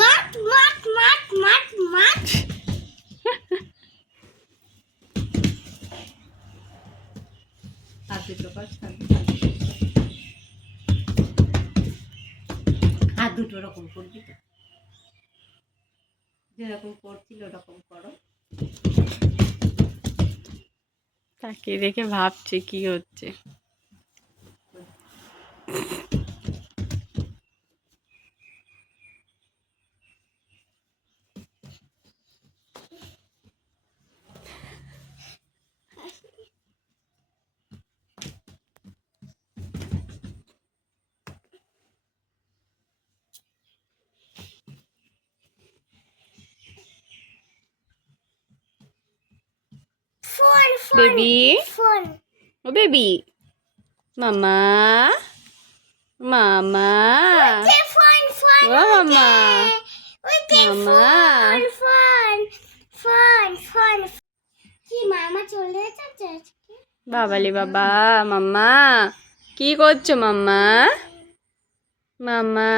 মাঠ মাঠ মাঠ মাঠ মাঠ। হাত দুটো কর, হাত দুটো ওরকম করবি তো, যেরকম করছিল ওরকম করো। তাকে দেখে ভাবছে কি হচ্ছে। Phone phone baby, phone. ও বেবি, মামা, মামা, ওইতে ফোন ফোন। ও মামা, ওইতে মামা। Phone phone phone phone. কি মামা চলে যাচ্ছে আজকে? বাবালে বাবা, মাম্মা কি করছো মাম্মা? মাম্মা,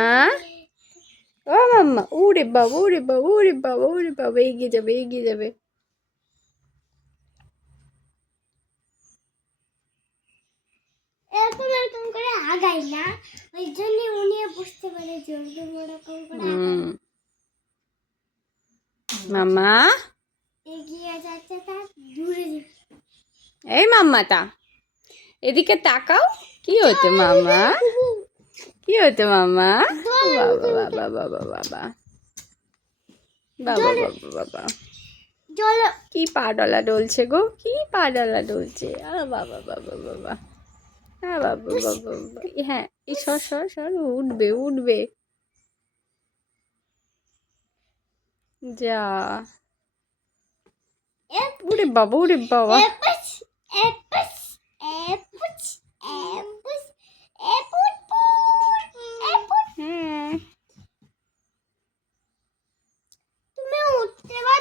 ও মাম্মা, ওরে বাবা, ওরে বাবা, ওরে বাবা, ওরে বাবা, এগিয়ে যাবে, এগিয়ে যাবে। এরকম এরকম করে আগাই না, ওই জন্য উনি বুঝতে পারে জলদি ওরকম করে আগাই। মাম্মা, এগিয়ে যাচ্ছে তার দূরে যাচ্ছে। এই মাম্মাটা এদিকে তাকাও। কি হতো মামা? কি হতো মামা? বাবা বাবা বাবা বাবা বাবা বাবা বাবা, চলো কি পা ডলা ডলছে গো, কি পা ডলা ডলছে। আ বাবা বাবা বাবা, হ্যাঁ বাবা বাবা বাবা, হ্যাঁ এই সর সর সর, উঠবে উঠবে। যা, ওরে বাবা, ওরে বাবা। এপুচ এপুচ এপুচ এপুচ এপুচ এপুচ। হ্যাঁ, তুমি উঠতে পার।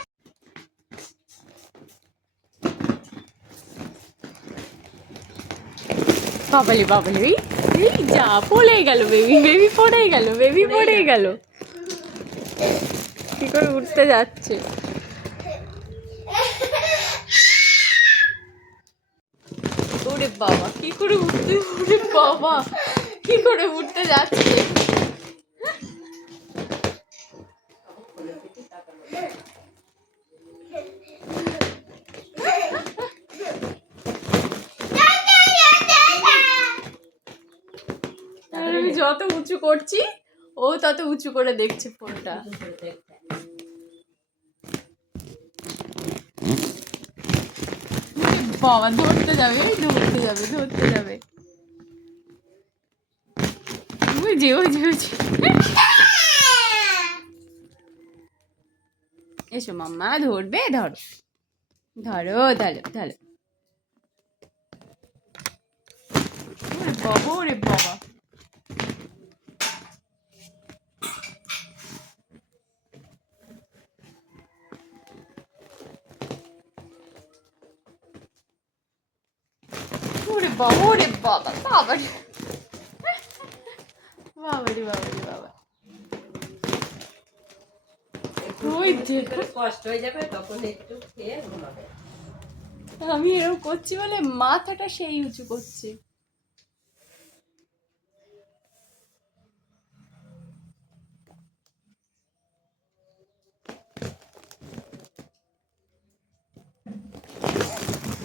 বাবালি বাবালি, এই যা পড়ে গেল বেবি, বেবি পড়ে গেল, বেবি পড়ে গেল। কি করে উঠতে যাচ্ছে। ওরে বাবা, কি করে উঠতে, ওরে বাবা কি করে উঠতে যাচ্ছে। আর আমি যত উঁচু করছি ও তত উঁচু করে দেখছে ফোনটা। বাবা ধরতে যাবে, ধরতে যাবে, ধরতে যাবে। বুঝি বুঝি বুঝি। এসো মাম্মা, ধরবে, ধরো ধরো ধরো ধরো। ওরে বাবা, ওরে বাবা। ওরে বাবা, ওরে বাবা, বাবারে বাবারে বাবারে বাবা। ওই দেখো, কষ্ট হয়ে যাবে তখন একটু খেয়ে ঘুমাবে। আমি এরকম করছি বলে মাথাটা সেই উঁচু করছে।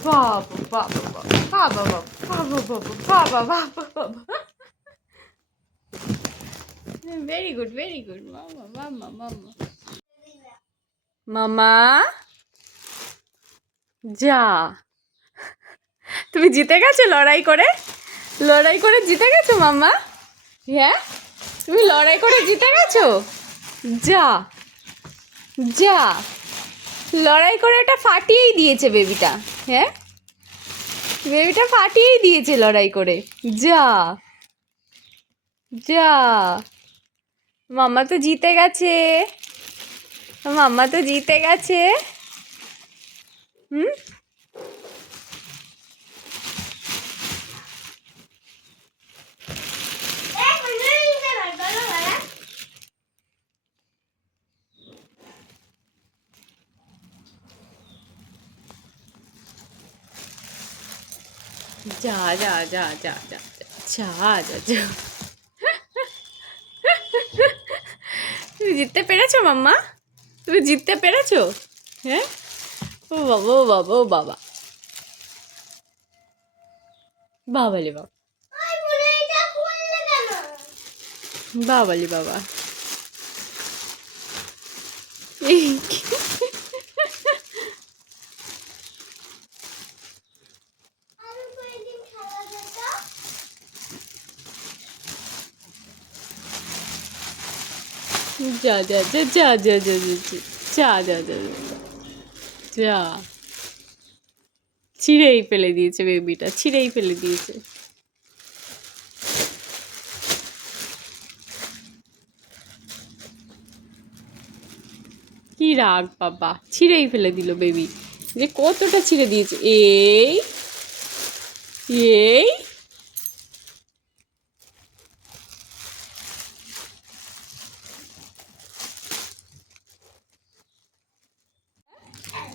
বাবা বাবা বাবা বাবা বাবা বাবা বাবা বাবা। ভেরি গুড, ভেরি গুড, মামা মামা মামা। মামা, যা, তুমি জিতে গেছো লড়াই করে, লড়াই করে জিতে গেছো মাম্মা। হ্যাঁ, তুমি লড়াই করে জিতে গেছো। যা যা, লড়াই করে এটা ফাটিয়েই দিয়েছে বেবিটা। হ্যাঁ, বেবিটা ফাটিয়েই দিয়েছে লড়াই করে। যা যা, মাম্মা তো জিতে গেছে, মাম্মা তো জিতে গেছে। হুম, যা যা যা যা যা যা যা যা। তুমি জিততে পেরেছো মাম্মা? তুমি জিততে পেরেছো? হ্যাঁ, ও বাবা ও বাবা ও বাবা, বাবালি বাবা, ওই বলে এটা করলে কেন? বাবালি বাবা। আমি কয়েকদিন খেলা যেত। যা যা যা যা যা যা যা যা যা যা যা, ছিঁড়েই ফেলে দিয়েছে বেবিটা, ছিঁড়েই ফেলে দিয়েছে। কি রাগ বাবা, ছিঁড়েই ফেলে দিল বেবি, যে কতটা ছিঁড়ে দিয়েছে। এই এই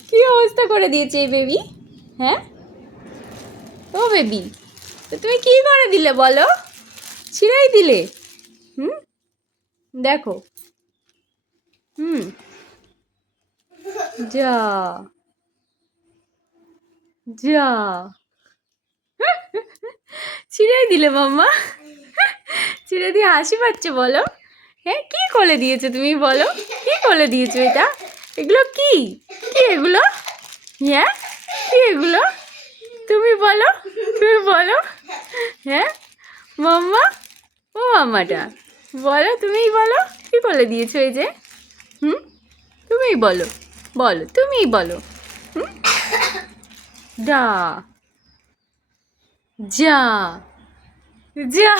কি অবস্থা করে দিয়েছে এই বেবি। হ্যাঁ, ও বেবি, তো তুমি কি করে দিলে বলো? ছিঁড়েই দিলে। হুম, দেখো। হুম, যা যা, ছিঁড়েই দিলে মাম্মা, ছিঁড়ে দিয়ে হাসি পাচ্ছে বলো। হ্যাঁ, কি করে দিয়েছো তুমি বলো, কি করে দিয়েছো এটা? এগুলো কি, কি এগুলো? হ্যাঁ, কি এগুলো? তুমি বলো, তুমি বলো। হ্যাঁ মাম্মা, ও মাম্মাটা বলো, তুমিই বলো কি করে দিয়েছো এই যে। হুম, তুমিই বলো, বলো তুমিই বলো। হুম, যা যা যা।